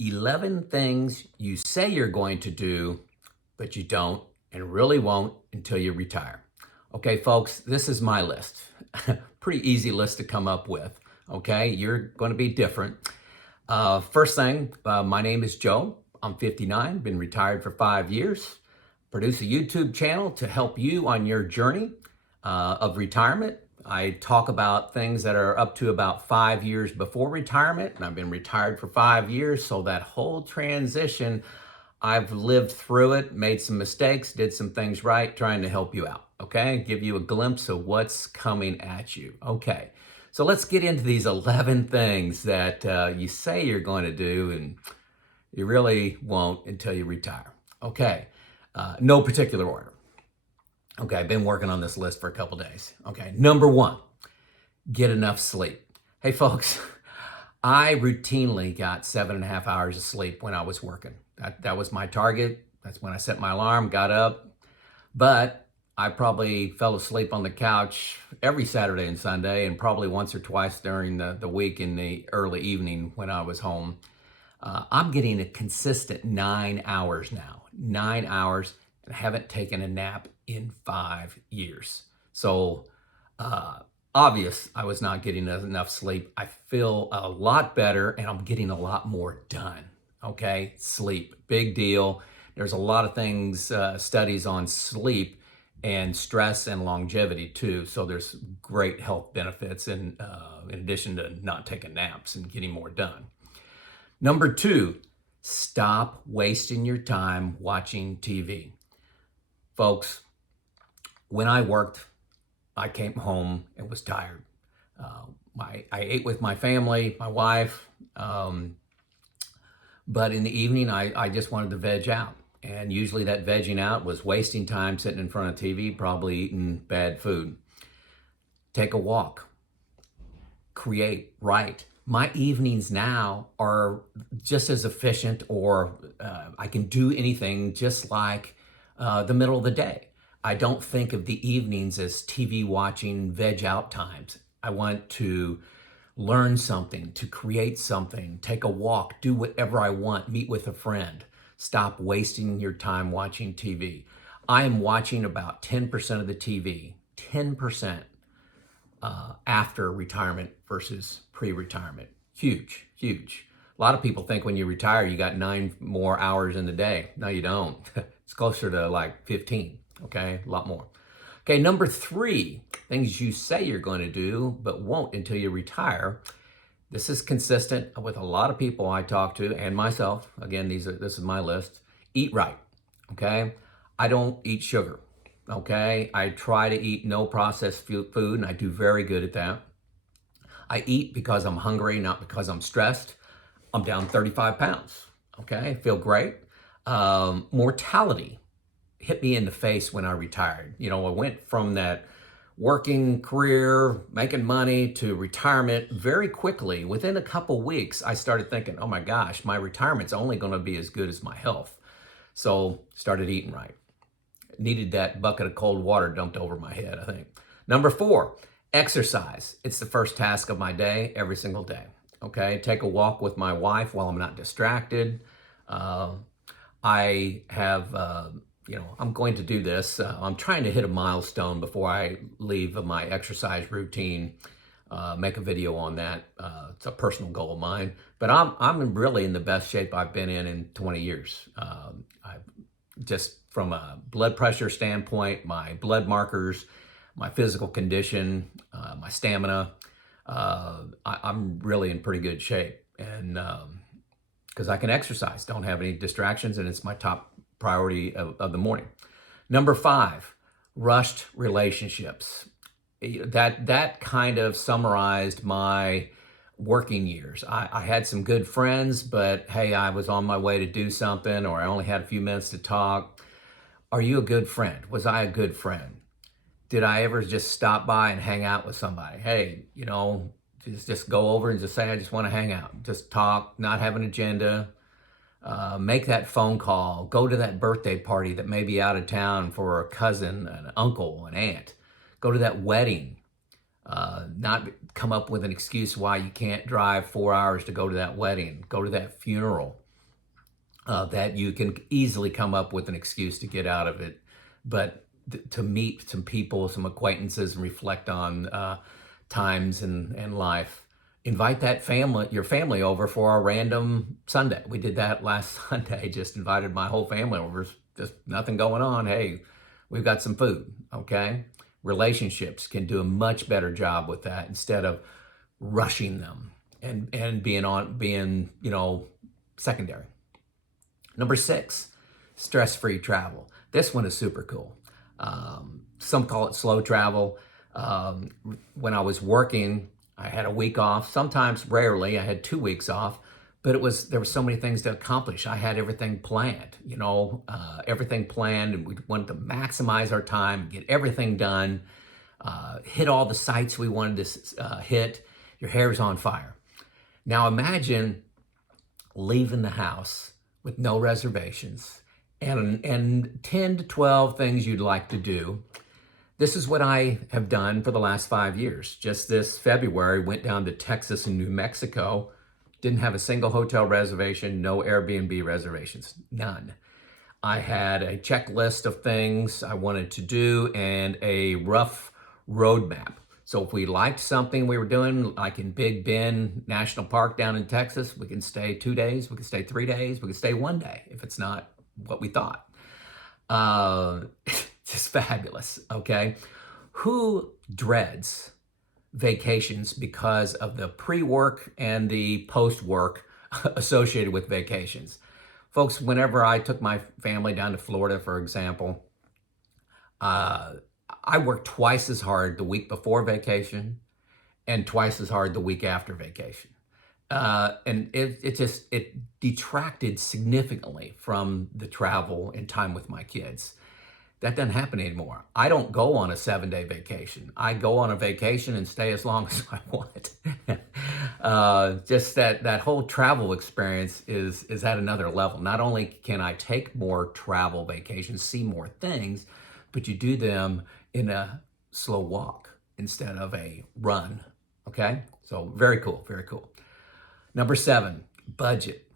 11 things you say you're going to do, but you don't and really won't until you retire. Okay, folks, this is my list. Pretty easy list to come up with. Okay, you're going to be different. First thing, my name is Joe. I'm 59, been retired for 5 years. Produce a YouTube channel to help you on your journey of retirement. I talk about things that are up to about 5 years before retirement, and I've been retired for 5 years, so that whole transition, I've lived through it, made some mistakes, did some things right, trying to help you out, okay? Give you a glimpse of what's coming at you. Okay, so let's get into these 11 things that you say you're going to do, and you really won't until you retire. Okay, no particular order. Okay, I've been working on this list for a couple days. Okay, number one, get enough sleep. Hey folks, I routinely got 7.5 hours of sleep when I was working. That was my target. That's when I set my alarm, got up. But I probably fell asleep on the couch every Saturday and Sunday, and probably once or twice during the week in the early evening when I was home. I'm getting a consistent 9 hours now. 9 hours, and I haven't taken a nap in 5 years. So obvious I was not getting enough sleep. I feel a lot better and I'm getting a lot more done. Okay, sleep, big deal. There's a lot of things, studies on sleep and stress and longevity too. So there's great health benefits in addition to not taking naps and getting more done. Number two, stop wasting your time watching TV. Folks, when I worked, I came home and was tired. I ate with my family, my wife, but in the evening, I just wanted to veg out. And usually that vegging out was wasting time sitting in front of TV, probably eating bad food. Take a walk, create, write. My evenings now are just as efficient, or I can do anything just like the middle of the day. I don't think of the evenings as TV watching, veg out times. I want to learn something, to create something, take a walk, do whatever I want, meet with a friend. Stop wasting your time watching TV. I am watching about 10% of the TV, 10% after retirement versus pre-retirement. Huge, huge. A lot of people think when you retire, you got 9 more hours in the day. No, you don't. It's closer to like 15. Okay, a lot more. Okay, number 3, things you say you're going to do, but won't until you retire. This is consistent with a lot of people I talk to and myself. Again, this is my list. Eat right, okay? I don't eat sugar, okay? I try to eat no processed food, and I do very good at that. I eat because I'm hungry, not because I'm stressed. I'm down 35 pounds, okay? Feel great. Mortality hit me in the face when I retired. You know, I went from that working career, making money, to retirement very quickly. Within a couple weeks, I started thinking, oh my gosh, my retirement's only going to be as good as my health. So started eating right. Needed that bucket of cold water dumped over my head, I think. Number 4, exercise. It's the first task of my day, every single day. Okay, take a walk with my wife while I'm not distracted. I have, I'm going to do this. I'm trying to hit a milestone before I leave my exercise routine. Make a video on that. It's a personal goal of mine. But I'm really in the best shape I've been in 20 years. Just from a blood pressure standpoint, my blood markers, my physical condition, my stamina, I'm really in pretty good shape. And because I can exercise, don't have any distractions, and it's my top priority of the morning. Number 5, rushed relationships. That kind of summarized my working years. I had some good friends, but hey, I was on my way to do something, or I only had a few minutes to talk. Are you a good friend? Was I a good friend? Did I ever just stop by and hang out with somebody? Hey, just go over and just say, I just want to hang out. Just talk, not have an agenda. Make that phone call. Go to that birthday party that may be out of town for a cousin, an uncle, an aunt. Go to that wedding. Not come up with an excuse why you can't drive 4 hours to go to that wedding. Go to that funeral. that you can easily come up with an excuse to get out of it. But to meet some people, some acquaintances, and reflect on times and life. Invite that family, your family over for a random Sunday. We did that last Sunday, just invited my whole family over, just nothing going on. Hey, we've got some food, okay? Relationships can do a much better job with that instead of rushing them and being secondary. Number 6, stress-free travel. This one is super cool. Some call it slow travel. When I was working, I had a week off. Sometimes, rarely, I had 2 weeks off. But there were so many things to accomplish. I had everything planned, everything planned, and we wanted to maximize our time, get everything done, hit all the sites we wanted to hit. Your hair's on fire. Now imagine leaving the house with no reservations and 10 to 12 things you'd like to do. This is what I have done for the last 5 years. Just this February, went down to Texas and New Mexico. Didn't have a single hotel reservation, no Airbnb reservations, none. I had a checklist of things I wanted to do and a rough roadmap. So if we liked something we were doing, like in Big Bend National Park down in Texas, we can stay 2 days, we can stay 3 days, we can stay 1 day if it's not what we thought. Just fabulous, okay? Who dreads vacations because of the pre-work and the post-work associated with vacations? Folks, whenever I took my family down to Florida, for example, I worked twice as hard the week before vacation and twice as hard the week after vacation. And it detracted significantly from the travel and time with my kids. That doesn't happen anymore. I don't go on a 7-day vacation. I go on a vacation and stay as long as I want. Just that whole travel experience is at another level. Not only can I take more travel vacations, see more things, but you do them in a slow walk instead of a run, okay? So very cool, very cool. Number 7, budget.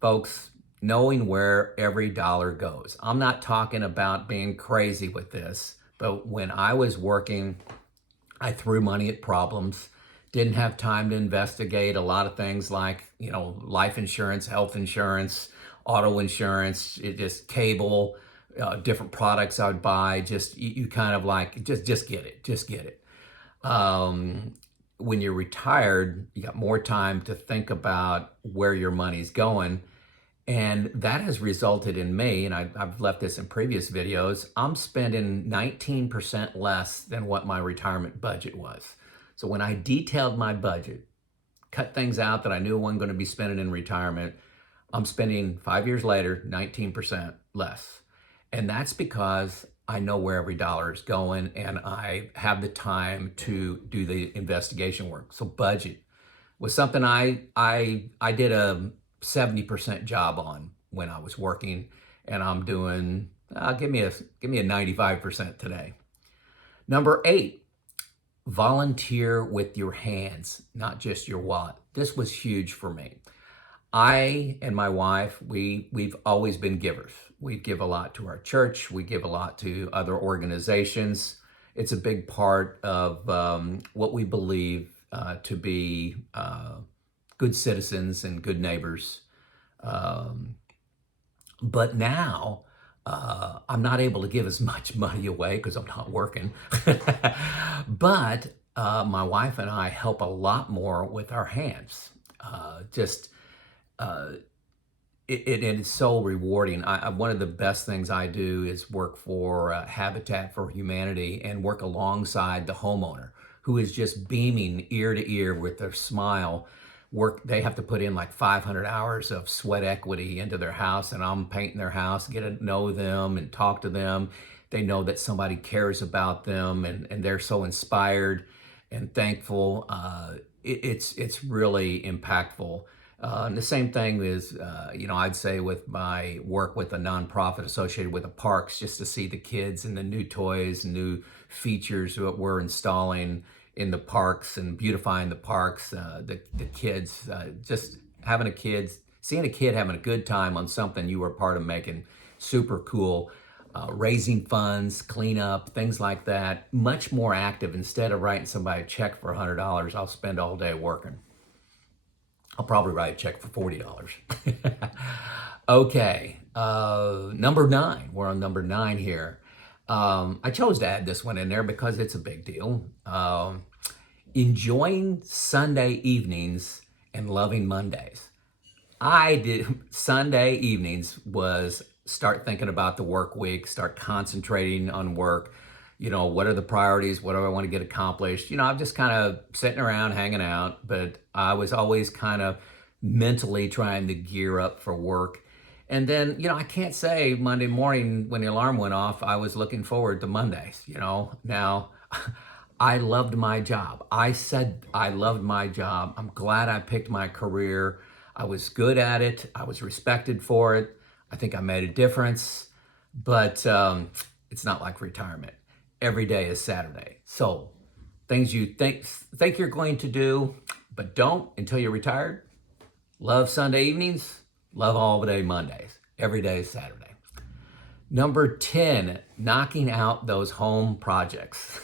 Folks, knowing where every dollar goes. I'm not talking about being crazy with this, but when I was working, I threw money at problems, didn't have time to investigate a lot of things like, life insurance, health insurance, auto insurance, just cable, different products I would buy. Just you kind of like just get it. When you're retired, you got more time to think about where your money's going. And that has resulted in me, and I've left this in previous videos, I'm spending 19% less than what my retirement budget was. So when I detailed my budget, cut things out that I knew I wasn't going to be spending in retirement, I'm spending 5 years later, 19% less. And that's because I know where every dollar is going and I have the time to do the investigation work. So budget was something I did a 70% job on when I was working, and I'm doing, give me a 95% today. Number 8, volunteer with your hands, not just your wallet. This was huge for me. I and my wife, we've always been givers. We give a lot to our church. We give a lot to other organizations. It's a big part of what we believe to be good citizens and good neighbors. But now I'm not able to give as much money away because I'm not working. But my wife and I help a lot more with our hands. It is so rewarding. One of the best things I do is work for Habitat for Humanity and work alongside the homeowner who is just beaming ear to ear with their smile. They have to put in like 500 hours of sweat equity into their house, and I'm painting their house, get to know them and talk to them. They know that somebody cares about them, and they're so inspired and thankful. It's really impactful. And the same thing is, I'd say with my work with a nonprofit associated with the parks, just to see the kids and the new toys and new features that we're installing in the parks and beautifying the parks, the kids, just having a kid seeing a kid having a good time on something you were part of making super cool, raising funds, cleanup, things like that, much more active. Instead of writing somebody a check for $100, I'll spend all day working. I'll probably write a check for $40. Okay, number 9. We're on number 9 here. I chose to add this one in there because it's a big deal. Enjoying Sunday evenings and loving Mondays. I did Sunday evenings was start thinking about the work week, start concentrating on work. What are the priorities? What do I want to get accomplished? I'm just kind of sitting around hanging out, but I was always kind of mentally trying to gear up for work. And then, I can't say Monday morning when the alarm went off, I was looking forward to Mondays. Now I loved my job. I said I loved my job. I'm glad I picked my career. I was good at it. I was respected for it. I think I made a difference, but it's not like retirement. Every day is Saturday. So things you think you're going to do, but don't until you're retired. Love Sunday evenings. Love all the day Mondays. Every day is Saturday. Number 10, knocking out those home projects.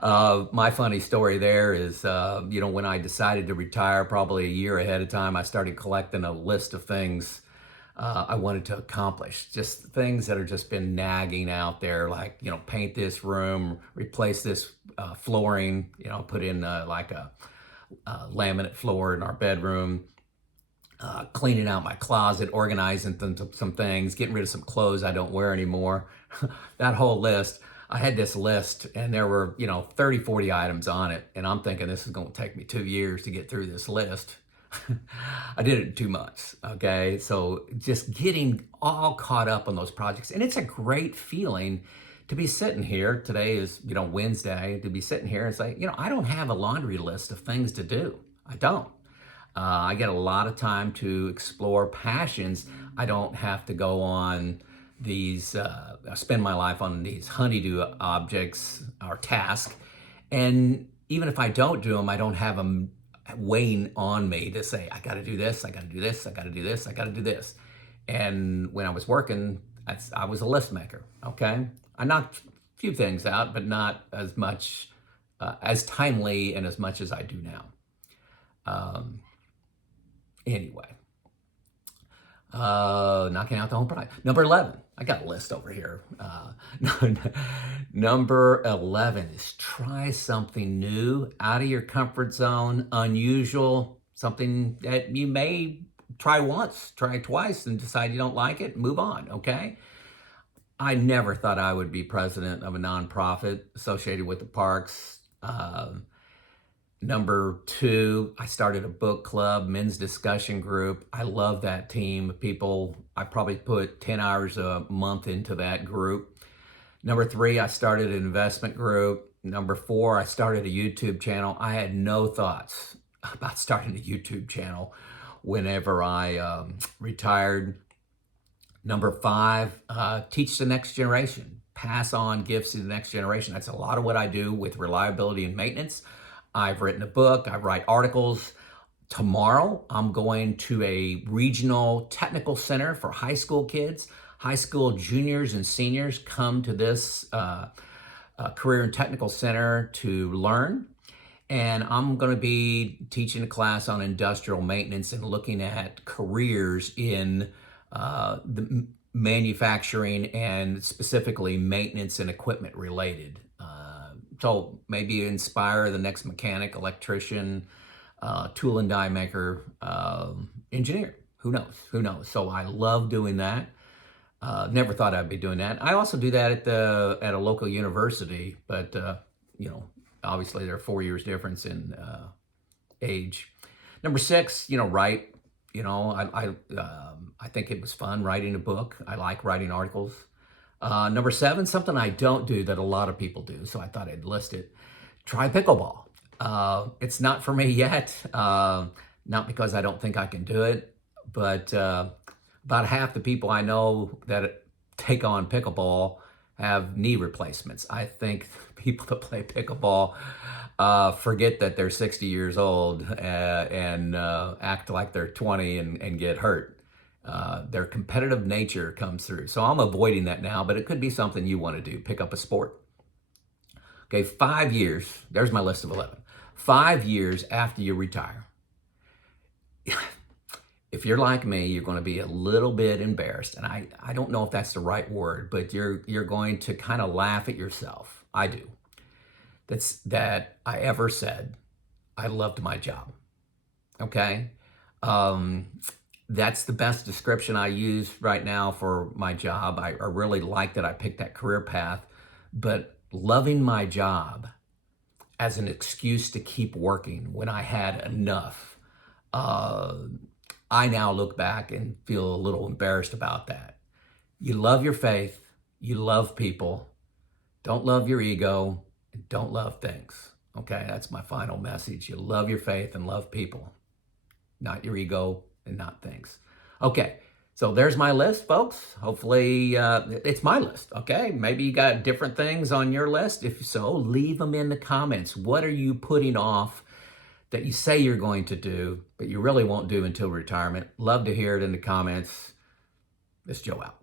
My funny story there is, when I decided to retire, probably a year ahead of time, I started collecting a list of things I wanted to accomplish. Just things that have just been nagging out there, like, paint this room, replace this flooring, put in like a laminate floor in our bedroom, cleaning out my closet, organizing some things, getting rid of some clothes I don't wear anymore. That whole list. I had this list and there were, 30, 40 items on it. And I'm thinking this is going to take me 2 years to get through this list. I did it in 2 months. Okay. So just getting all caught up on those projects. And it's a great feeling to be sitting here. Today is, Wednesday, to be sitting here and say, I don't have a laundry list of things to do. I don't. I get a lot of time to explore passions. I don't have to go on these, spend my life on these honeydew objects or tasks. And even if I don't do them, I don't have them weighing on me to say, I got to do this, I got to do this, I got to do this, I got to do this. And when I was working, I was a list maker, okay? I knocked a few things out, but not as much, as timely and as much as I do now. Anyway, knocking out the home project. Number 11, I got a list over here. Number 11 is try something new, out of your comfort zone, unusual, something that you may try once, try twice, and decide you don't like it, move on, okay? I never thought I would be president of a nonprofit associated with the parks. Number 2, I started a book club, men's discussion group. I love that team of people. I probably put 10 hours a month into that group. Number 3, I started an investment group. Number 4, I started a YouTube channel. I had no thoughts about starting a YouTube channel whenever I retired. Number 5, teach the next generation. Pass on gifts to the next generation. That's a lot of what I do with reliability and maintenance. I've written a book, I write articles. Tomorrow, I'm going to a regional technical center for high school kids. High school juniors and seniors come to this career and technical center to learn. And I'm going to be teaching a class on industrial maintenance and looking at careers in the manufacturing and specifically maintenance and equipment related. So maybe inspire the next mechanic, electrician, tool and die maker, engineer. Who knows? Who knows? So I love doing that. Never thought I'd be doing that. I also do that at a local university, but obviously there are 4 years difference in age. Number 6, write. I think it was fun writing a book. I like writing articles. Number 7, something I don't do that a lot of people do, so I thought I'd list it. Try pickleball. It's not for me yet, not because I don't think I can do it, but about half the people I know that take on pickleball have knee replacements. I think people that play pickleball forget that they're 60 years old and act like they're 20 and get hurt. Their competitive nature comes through. So I'm avoiding that now, but it could be something you want to do. Pick up a sport. Okay, 5 years. There's my list of 11. 5 years after you retire. If you're like me, you're going to be a little bit embarrassed. And I don't know if that's the right word, but you're going to kind of laugh at yourself. I do. That I ever said I loved my job. Okay? That's the best description I use right now for my job. I really like that I picked that career path, but loving my job as an excuse to keep working when I had enough. I now look back and feel a little embarrassed about that. You love your faith, you love people, don't love your ego, and don't love things. Okay, that's my final message. You love your faith and love people, not your ego and not things. Okay, so there's my list, folks. Hopefully, it's my list, okay? Maybe you got different things on your list. If so, leave them in the comments. What are you putting off that you say you're going to do, but you really won't do until retirement? Love to hear it in the comments. This is Joe out.